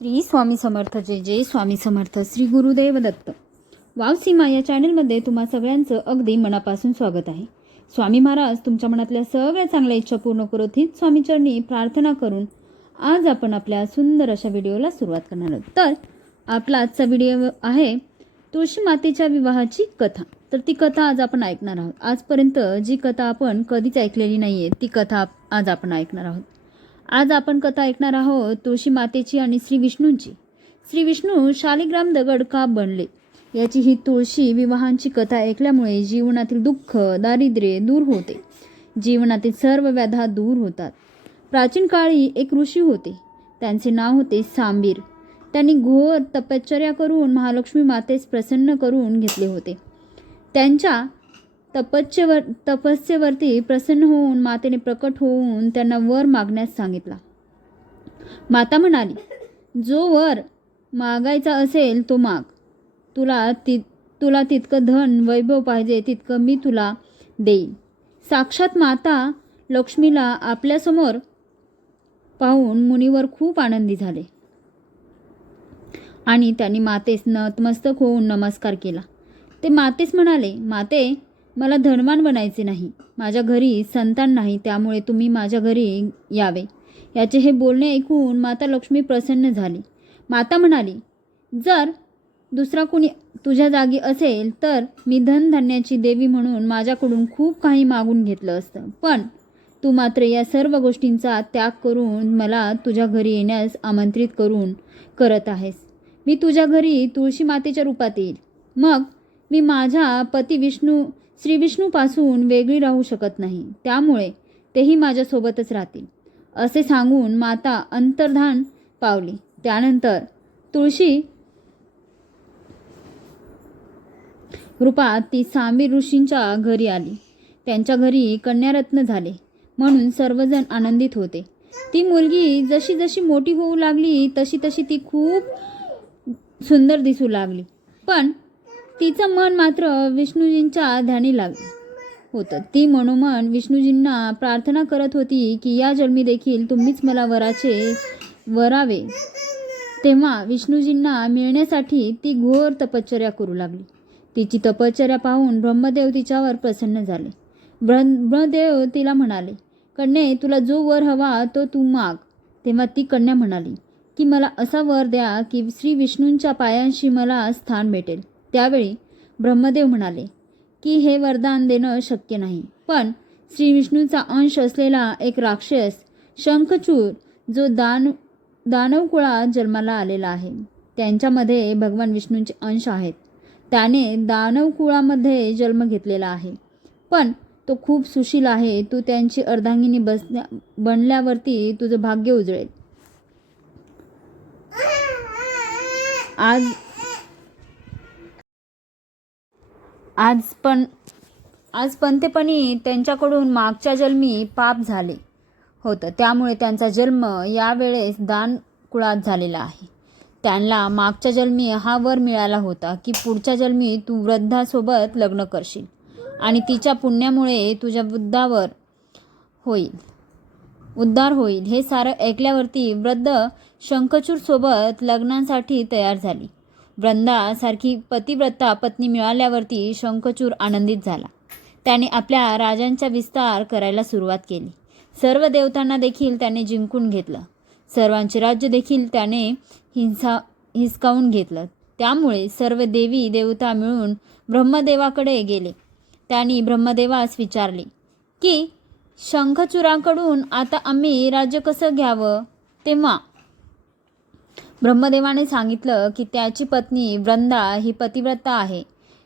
श्री स्वामी समर्थ जय जय स्वामी समर्थ श्री गुरुदेव दत्त. वाव सीमा या चॅनलमध्ये तुम्हा सगळ्यांचं अगदी मनापासून स्वागत आहे. स्वामी महाराज तुमच्या मनातल्या सगळ्या चांगल्या इच्छा पूर्ण करत स्वामीचरणी प्रार्थना करून आज आपण आपल्या सुंदर अशा व्हिडिओला सुरुवात करणार आहोत. तर आपला आजचा व्हिडिओ आहे तुळशी मातेच्या विवाहाची कथा. तर ती कथा आज आपण ऐकणार आहोत. आजपर्यंत जी कथा आपण कधीच ऐकलेली नाही आहे ती कथा आज आपण ऐकणार आहोत. आज आपण कथा ऐकणार आहोत तुळशी मातेची आणि श्री विष्णूंची. श्री विष्णू शालिग्राम दगड का बनले? याची ही तुळशी विवाहांची कथा ऐकल्यामुळे जीवनातील दुःख दारिद्र्य दूर होते. जीवनातील सर्व व्याधा दूर होतात. प्राचीन काळी एक ऋषी होते. त्यांचे नाव होते सांबीर. त्यांनी घोर तपश्चर्या करून महालक्ष्मी मातेस प्रसन्न करून घेतले होते. त्यांच्या तपस्येवर तपस्येवरती प्रसन्न होऊन मातेने प्रकट होऊन त्यांना वर मागण्यास सांगितला. माता म्हणाली जो वर मागायचा असेल तो माग. तुला ति तुला तितकं धन वैभव पाहिजे तितकं मी तुला देईन. साक्षात माता लक्ष्मीला आपल्यासमोर पाहून मुनीवर खूप आनंदी झाले. आणि त्यांनी मातेस नतमस्तक होऊन नमस्कार केला. ते मातेस म्हणाले माते मला धनवान बनायचे नाही. माझ्या घरी संतान नाही त्यामुळे तुम्ही माझ्या घरी यावे. याचे हे बोलणे ऐकून माता लक्ष्मी प्रसन्न झाली. माता म्हणाली जर दुसरा कोणी तुझ्या जागी असेल तर मी धनधान्याची देवी म्हणून माझ्याकडून खूप काही मागून घेतलं असतं. पण तू मात्र या सर्व गोष्टींचा त्याग करून मला तुझ्या घरी येण्यास आमंत्रित करून करत आहेस. मी तुझ्या घरी तुळशी मातेच्या रूपात येईल. मग मी माझ्या पती विष्णू श्रीविष्णूपासून वेगळी राहू शकत नाही. त्यामुळे तेही माझ्यासोबतच राहतील. असे सांगून माता अंतर्धान पावली. त्यानंतर तुळशी रूपात ती सामीर ऋषींच्या घरी आली. त्यांच्या घरी कन्यारत्न झाले म्हणून सर्वजण आनंदित होते. ती मुलगी जशी जशी मोठी होऊ लागली तशी तशी ती खूप सुंदर दिसू लागली. पण तिचं मन मात्र विष्णूजींच्या ध्यानी लागलं होतं. ती मनोमन विष्णूजींना प्रार्थना करत होती की या जन्मी देखील तुम्हीच मला वराचे वरावे. तेव्हा विष्णूजींना मिळण्यासाठी ती घोर तपश्चर्या करू लागली. तिची तपश्चर्या पाहून ब्रह्मदेव तिच्यावर प्रसन्न झाले. ब्रह्मदेव तिला म्हणाले कन्ये तुला जो वर हवा तो तू माग. तेव्हा ती कन्या म्हणाली की मला असा वर द्या की श्री विष्णूंच्या पायांशी मला स्थान भेटेल. त्यावेळी ब्रह्मदेव म्हणाले की हे वरदान देणं शक्य नाही. पण श्री विष्णूचा अंश असलेला एक राक्षस शंखचूर जो दान दानवकुळा जन्माला आलेला आहे. त्यांच्यामध्ये भगवान विष्णूंचे अंश आहेत. त्याने दानवकुळामध्ये जन्म घेतलेला आहे. पण तो खूप सुशील आहे. तू त्यांची अर्धांगिनी बसल्या बनल्यावरती तुझं भाग्य उजळेल. आज आज पण आज पंतेपणी त्यांच्याकडून मागच्या जन्मी पाप झाले होतं. त्यामुळे त्यांचा जन्म यावेळेस दान कुळात झालेला आहे. त्यांना मागच्या जन्मी हा वर मिळाला होता की पुढच्या जन्मी तू वृद्धासोबत लग्न करशील आणि तिच्या पुण्यामुळे तुझ्या बुद्धावर होईल. उद्धार होईल. हे सारं ऐकल्यावरती वृद्ध शंखचूरसोबत लग्नांसाठी तयार झाली. वृंदासारखी पतिव्रता पत्नी मिळाल्यावरती शंखचूर आनंदित झाला. त्याने आपल्या राजांचा विस्तार करायला सुरुवात केली. सर्व देवतांना देखील त्याने जिंकून घेतलं. सर्वांचे राज्य देखील त्याने हिंसा हिसकावून घेतलं. त्यामुळे सर्व देवी देवता मिळून ब्रह्मदेवाकडे गेले. त्यांनी ब्रह्मदेवास विचारले की शंखचुराकडून आता आम्ही राज्य कसं घ्यावं? तेव्हा ब्रह्मदेवाने सांगितलं की त्याची पत्नी वृंदा ही पतिव्रता आहे.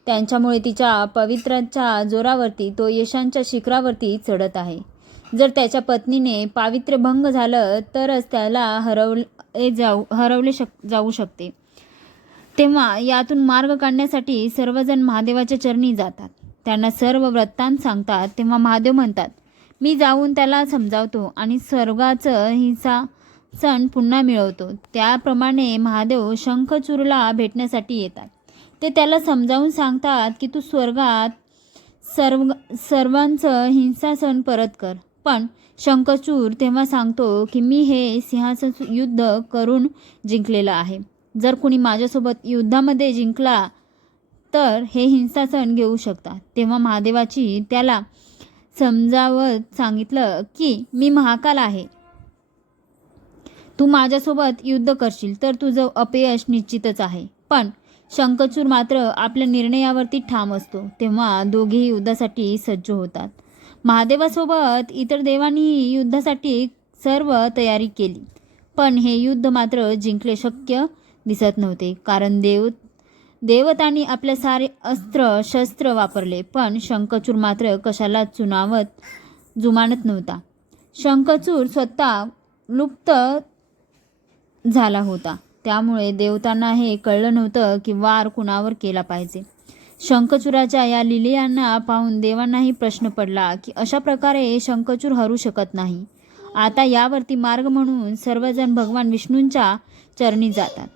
त्यांच्यामुळे तिच्या पवित्राच्या जोरावरती तो यशांच्या शिखरावरती चढत आहे. जर त्याच्या पत्नीने पावित्र्य भंग झालं तरच त्याला हरवले जाऊ हरवले शक जाऊ शकते. तेव्हा यातून मार्ग काढण्यासाठी सर्वजण महादेवाच्या चरणी जातात. त्यांना सर्व वृत्तांत सांगतात. तेव्हा महादेव म्हणतात मी जाऊन त्याला समजावतो आणि स्वर्गाचं हिंसा सण पुन्हा मिळवतो. त्याप्रमाणे महादेव शंखचूरला भेटण्यासाठी येतात. ते त्याला समजावून सांगतात की तू स्वर्गात सर्व सर्वांचं हिंसासन परत कर. पण शंखचूर तेव्हा सांगतो की मी हे सिंहासन युद्ध करून जिंकलेलं आहे. जर कुणी माझ्यासोबत युद्धामध्ये जिंकला तर हे हिंसासन घेऊ शकता तेव्हा महादेवाची त्याला समजावत सांगितलं की मी महाकाल आहे. तू माझ्यासोबत युद्ध करशील तर तुझं अपयश निश्चितच आहे. पण शंखचूर मात्र आपल्या निर्णयावरती ठाम असतो तेव्हा दोघेही युद्धासाठी सज्ज होतात. महादेवासोबत इतर देवांनीही युद्धासाठी सर्व तयारी केली पण हे युद्ध मात्र जिंकले शक्य दिसत नव्हते कारण देव देवतांनी आपले सारे अस्त्र शस्त्र वापरले पण शंखचूर मात्र कशाला चुनावत जुमानत नव्हता. शंखचूर स्वतः लुप्त झाला होता. त्यामुळे देवतांना हे कळलं नव्हतं की वार कुणावर केला पाहिजे. शंखचूराच्या या लिलियांना पाहून देवांनाही प्रश्न पडला की अशा प्रकारे शंखचूर हरू शकत नाही. आता यावरती मार्ग म्हणून सर्वजण भगवान विष्णूंच्या चरणी जातात.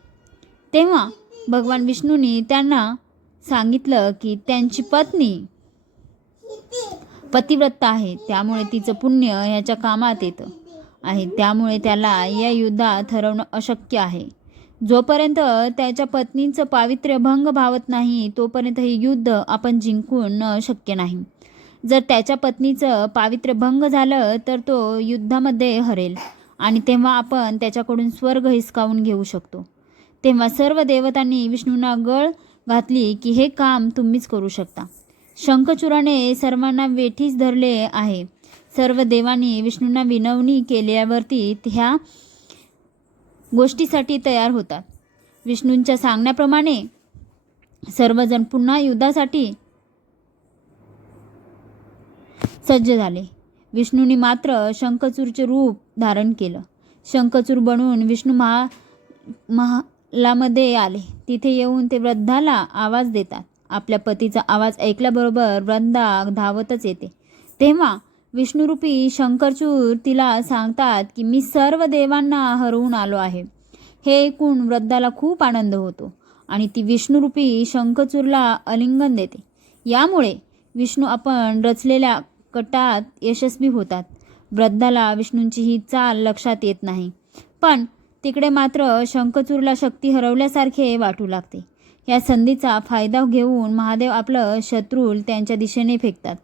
तेव्हा भगवान विष्णूंनी त्यांना सांगितलं की त्यांची पत्नी पतिव्रत आहे. त्यामुळे तिचं पुण्य ह्याच्या कामात येतं. आहे. त्यामुळे त्याला या युद्धात हरवणं अशक्य आहे. जोपर्यंत त्याच्या पत्नीचं पावित्र्य भंग भावत नाही तोपर्यंत हे युद्ध आपण जिंकून शक्य नाही. जर त्याच्या पत्नीचं पावित्र्य भंग झालं तर तो युद्धामध्ये हरेल आणि तेव्हा आपण त्याच्याकडून स्वर्ग हिसकावून घेऊ शकतो. तेव्हा सर्व देवतांनी विष्णूंना गळ घातली की हे काम तुम्हीच करू शकता. शंखचूराने सर्वांना वेठीस धरले आहे. सर्व देवांनी विष्णूंना विनवणी केल्यावरती ह्या गोष्टीसाठी तयार होतात. विष्णूंच्या सांगण्याप्रमाणे सर्वजण पुन्हा युद्धासाठी सज्ज झाले. विष्णूंनी मात्र शंखचूरचे रूप धारण केलं. शंखचूर बनवून विष्णू महा महालामध्ये आले. तिथे येऊन ते वृद्धाला आवाज देतात. आपल्या पतीचा आवाज ऐकल्याबरोबर वृंदा धावतच येते. तेव्हा विष्णुरूपी शंकरचूर तिला सांगतात की मी सर्व देवांना हरवून आलो आहे. हे ऐकून वृद्धाला खूप आनंद होतो आणि ती विष्णुरूपी शंखचूरला अलिंगन देते. यामुळे विष्णू आपण रचलेल्या कटात यशस्वी होतात. वृद्धाला विष्णूंची ही चाल लक्षात येत नाही. पण तिकडे मात्र शंखचूरला शक्ती हरवल्यासारखे वाटू लागते. या संधीचा फायदा घेऊन महादेव आपलं शत्रूल त्यांच्या दिशेने फेकतात.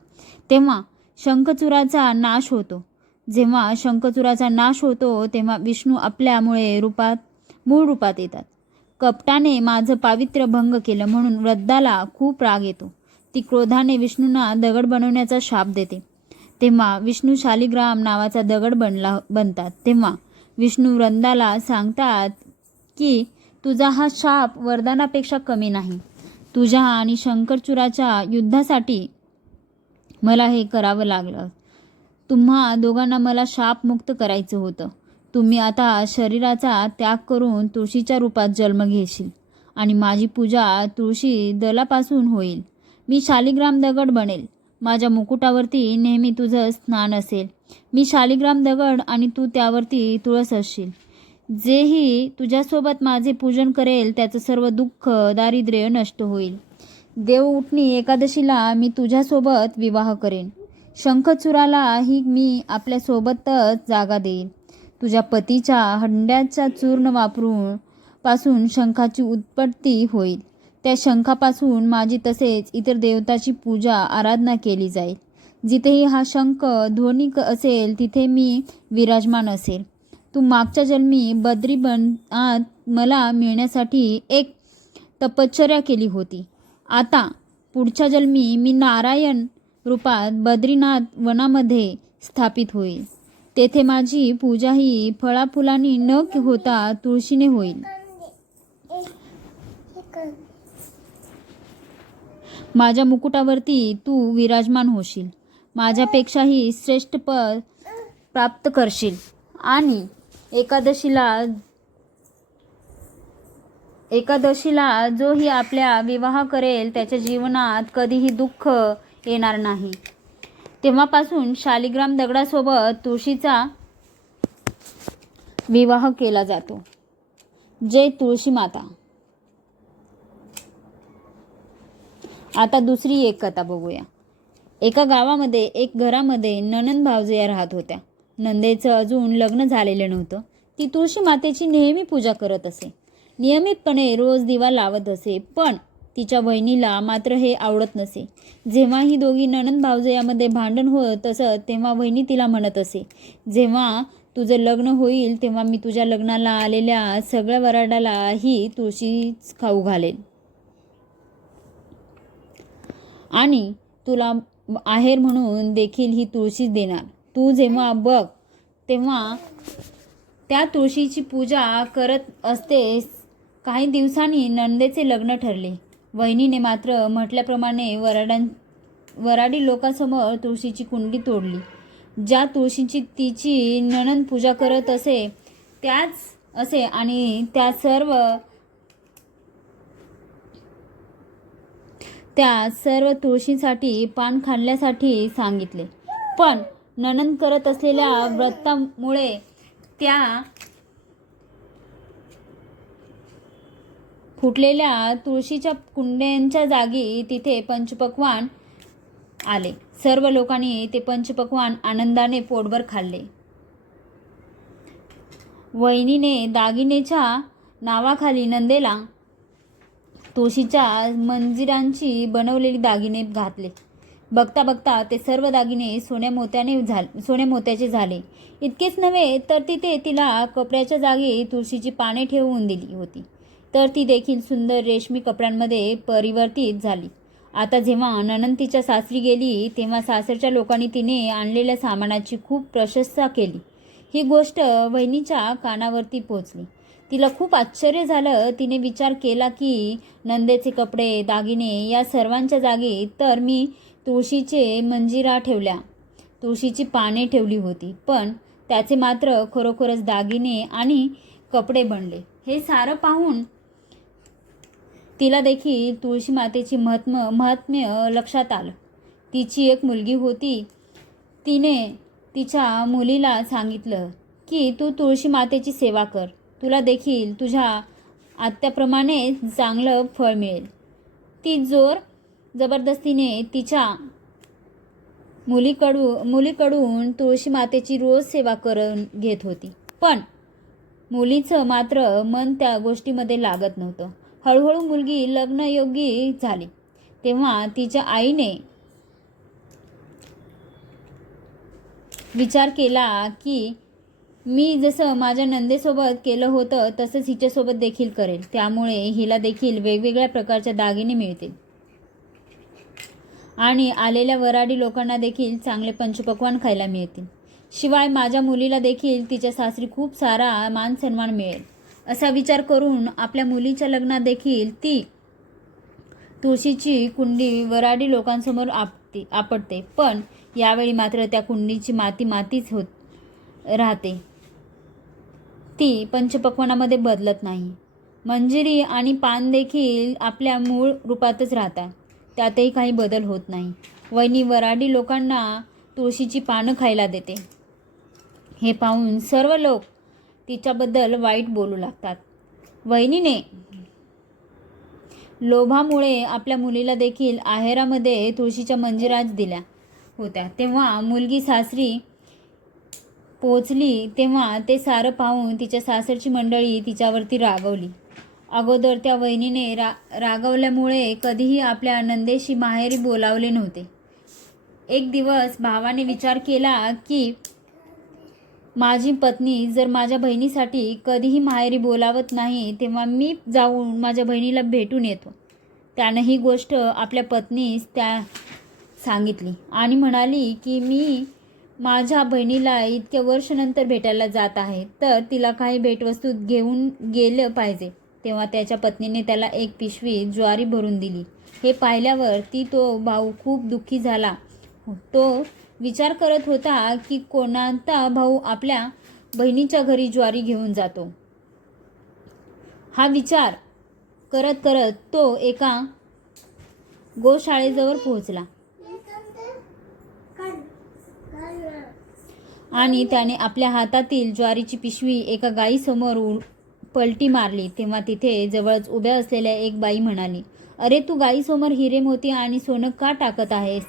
तेव्हा शंखचूराचा नाश होतो. जेव्हा शंखचूराचा नाश होतो तेव्हा विष्णू आपल्यामुळे रूपात मूळ रूपात येतात. कपटाने माझं पावित्र्य भंग केलं म्हणून वृद्धाला खूप राग येतो. ती क्रोधाने विष्णूंना दगड बनवण्याचा शाप देते. तेव्हा विष्णू शालिग्राम नावाचा दगड बनला बनतात. तेव्हा विष्णू वृंदाला सांगतात की तुझा हा शाप वरदानापेक्षा कमी नाही. तुझ्या आणि शंकरचूराच्या युद्धासाठी मला हे करावं लागलं. तुम्हा दोघांना मला शापमुक्त करायचं होतं. तुम्ही आता शरीराचा त्याग करून तुळशीच्या रूपात जन्म घेशील आणि माझी पूजा तुळशी दलापासून होईल. मी शालिग्राम दगड बनेल. माझ्या मुकुटावरती नेहमी तुझं स्नान असेल. मी शालिग्राम दगड आणि तू त्यावरती तुळस असशील. जेही तुझ्यासोबत माझे पूजन करेल त्याचं सर्व दुःख दारिद्र्य नष्ट होईल. देव उठणी एकादशीला मी तुझ्यासोबत विवाह करेन. शंखचुरालाही मी आपल्यासोबतच जागा देईन. तुझ्या पतीच्या हंड्याचा चूर्ण वापरून पासून शंखाची उत्पत्ती होईल. त्या शंखापासून माझी तसेच इतर देवताची पूजा आराधना केली जाईल. जिथेही हा शंख ध्वनी असेल तिथे मी विराजमान असेल. तू मागच्या जन्मी बद्री आत मला मिळण्यासाठी एक तपश्चर्या केली होती. आता पुढच्या जन्मी मी नारायण रूपात बद्रीनाथ वनामध्ये स्थापित होईल. तेथे माझी पूजा ही फळाफुलांनी न होता तुळशीने होईल. माझ्या मुकुटावरती तू विराजमान होशील. माझ्यापेक्षाही श्रेष्ठ पद प्राप्त करशील. आणि एकादशीला एकादशीला जोही आपल्या विवाह करेल त्याच्या जीवनात कधीही दुःख येणार नाही. तेव्हापासून शालिग्राम दगडासोबत तुळशीचा विवाह केला जातो. जय तुळशी माता. आता दुसरी एक कथा बघूया. एका गावामध्ये एक घरामध्ये ननंद भावजया राहत होत्या. नंदेचं अजून लग्न झालेलं नव्हतं. ती तुळशी मातेची नेहमी पूजा करत असे. नियमितपणे रोज दिवा लावत असे पण तिच्या बहिणीला मात्र हे आवडत नसे. जेव्हा ही दोघी ननंद भावजयामध्ये भांडण होत असत तेव्हा बहिणी तिला म्हणत असे जेव्हा तुझं लग्न होईल तेव्हा मी तुझ्या लग्नाला आलेल्या सगळ्या वराडाला ही तुळशीच खाऊ घालेन. आणि तुला आहेर म्हणून देखील ही तुळशीच देणार. तू जेव्हा बघ तेव्हा त्या तुळशीची पूजा करत असतेस काही दिवसांनी नंदेचे लग्न ठरले. वहिनीने मात्र म्हटल्याप्रमाणे वराडां वराडी लोकांसमोर तुळशीची कुंडी तोडली. ज्या तुळशीची तिची नणन पूजा करत असे त्याच असे आणि त्या सर्व त्या सर्व तुळशीसाठी पान खाल्ल्यासाठी सांगितले. पण ननंद करत असलेल्या व्रतामुळे त्या फुटलेल्या तुळशीच्या कुंड्यांच्या जागी तिथे पंचपक्वान आले. सर्व लोकांनी ते पंचपक्वान आनंदाने पोटभर खाल्ले. वहिनीने दागिनेच्या नावाखाली नंदेला तुळशीच्या मंजिरांची बनवलेली दागिने घातले. बघता बघता ते सर्व दागिने सोन्या मोत्याने झाले सोन्या मोत्याचे झाले. इतकेच नव्हे तर तिथे तिला कपड्याच्या जागी तुळशीची पाने ठेवून दिली होती. तर ती देखील सुंदर रेशमी कपड्यांमध्ये परिवर्तित झाली. आता जेव्हा ननंद तिच्या सासरी गेली तेव्हा सासरच्या लोकांनी तिने आणलेल्या सामानाची खूप प्रशंसा केली. ही गोष्ट वहिनीच्या कानावरती पोचली. तिला खूप आश्चर्य झालं. तिने विचार केला की नंदेचे कपडे दागिने या सर्वांच्या जागी तर मी तुळशीचे मंजिरा ठेवल्या. तुळशीची पाने ठेवली होती पण त्याचे मात्र खरोखरच दागिने आणि कपडे बनले. हे सारं पाहून तिला देखील तुळशी मातेची महात्म महात्म्य लक्षात आलं. तिची एक मुलगी होती. तिने तिच्या मुलीला सांगितलं की तू तुळशी मातेची सेवा कर. तुला देखील तुझ्या आत्याप्रमाणे चांगलं फळ मिळेल. ती जोर जबरदस्तीने तिच्या मुलीकडू मुलीकडून तुळशी मातेची रोज सेवा करून घेत होती. पण मुलीचं मात्र मन त्या गोष्टीमध्ये लागत नव्हतं. हळूहळू मुलगी लग्नयोगी झाली. तेव्हा तिच्या आईने विचार केला की मी जसं माझ्या नंदेसोबत केलं होतं तसंच हिच्यासोबत देखील करेल. त्यामुळे हिला देखील वेगवेगळ्या प्रकारच्या दागिने मिळतील. आणि आलेल्या वराडी लोकांना देखील चांगले पंचपक्वान खायला मिळतील. शिवाय माझ्या मुलीला देखील तिच्या सासरी खूप सारा मान सन्मान मिळेल. असा विचार करून आपल्या मुलीच्या लग्नात देखील ती तुळशीची कुंडी वराडी लोकांसमोर आपते आपटते. पण यावेळी मात्र त्या कुंडीची माती मातीच होत राहते. ती पंचपक्वनामध्ये बदलत नाही. मंजिरी आणि पान देखील आपल्या मूळ रूपातच राहतात. त्यातही काही बदल होत नाही. वहिनी वराडी लोकांना तुळशीची पानं खायला देते. हे पाहून सर्व लोक तिच्याबद्दल वाईट बोलू लागतात. वहिनीने लोभामुळे आपल्या मुलीला देखील आहेरामध्ये तुळशीच्या मंजिराज दिल्या होत्या. तेव्हा मुलगी सासरी पोचली तेव्हा ते सारं पाहून तिच्या सासरची मंडळी तिच्यावरती रागवली. अगोदर त्या वहिनीने रा रागवल्यामुळे कधीही आपल्या नंदेशी माहेरी बोलावले नव्हते. एक दिवस भावाने विचार केला की माझी पत्नी जर माझ्या बहिणीसाठी कधीही माहेरी बोलावत नाही तेव्हा मी जाऊन माझ्या बहिणीला भेटून येतो. त्यानं ही गोष्ट आपल्या पत्नीस त्या सांगितली आणि म्हणाली की मी माझ्या बहिणीला इतक्या वर्षानंतर भेटायला जात आहे तर तिला काही भेटवस्तू घेऊन गेलं पाहिजे. तेव्हा त्याच्या पत्नीने त्याला एक पिशवी ज्वारी भरून दिली. हे पाहिल्यावर ती तो भाऊ खूप दुःखी झाला. तो विचार करत होता की कोणता भाऊ आपल्या बहिणीच्या घरी ज्वारी घेऊन जातो. हा विचार करत करत तो एका गोशाळेजवळ पोहोचला. आणि त्याने आपल्या हातातील ज्वारीची पिशवी एका गायीसमोर पलटी मारली. तेव्हा तिथे जवळच उभ्या असलेल्या एक बाई म्हणाली अरे तू गायीसमोर हिरे मोती आणि सोनं का टाकत आहेस?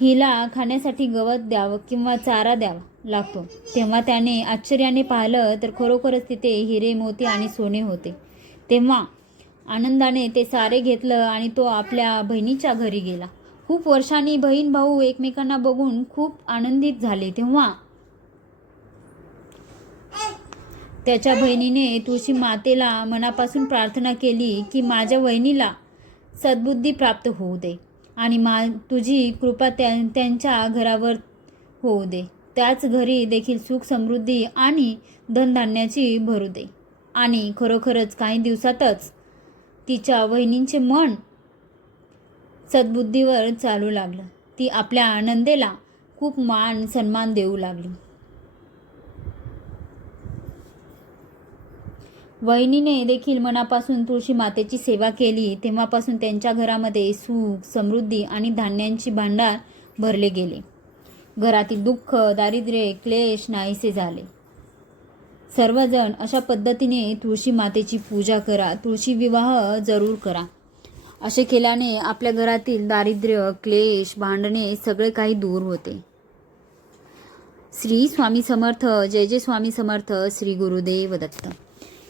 हिला खाण्यासाठी गवत द्यावं किंवा चारा द्यावा लागतो. तेव्हा त्याने आश्चर्याने पाहिलं तर खरोखरच तिथे हिरे मोती आणि सोने होते. तेव्हा आनंदाने ते सारे घेतलं आणि तो आपल्या बहिणीच्या घरी गेला. खूप वर्षांनी बहीण भाऊ एकमेकांना बघून खूप आनंदित झाले. तेव्हा त्याच्या बहिणीने तुळशी मातेला मनापासून प्रार्थना केली की माझ्या वहिनीला सद्बुद्धी प्राप्त होऊ दे. आणि मा तुझी कृपा त्या त्यांच्या घरावर होऊ दे. त्याच घरी देखील सुख समृद्धी आणि धनधान्याची भरू दे. आणि खरोखरच काही दिवसातच तिच्या वहिनींचे मन सद्बुद्धीवर चालू लागलं. ती आपल्या आनंदेला खूप मान सन्मान देऊ लागली. वहिनीने देखील मनापासून तुळशी मातेची सेवा केली. तेव्हापासून त्यांच्या घरामध्ये सुख समृद्धी आणि धान्यांची भांडार भरले गेले. घरातील दुःख दारिद्र्य क्लेश नाहीसे झाले. सर्वजण अशा पद्धतीने तुळशी मातेची पूजा करा. तुळशी विवाह जरूर करा. असे केल्याने आपल्या घरातील दारिद्र्य क्लेश भांडणे सगळे काही दूर होते. श्री स्वामी समर्थ. जय जय स्वामी समर्थ. श्री गुरुदेव दत्त.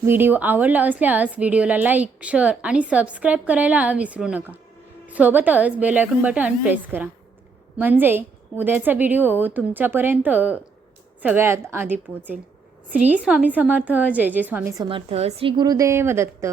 व्हिडिओ आवडला असल्यास व्हिडिओला लाईक शेअर आणि सबस्क्राईब करायला विसरू नका. सोबतच बेल बटन प्रेस करा. म्हणजे उद्याचा व्हिडिओ तुमच्यापर्यंत सगळ्यात आधी पोहोचेल. श्री स्वामी समर्थ जय जय स्वामी समर्थ श्री गुरुदेव दत्त.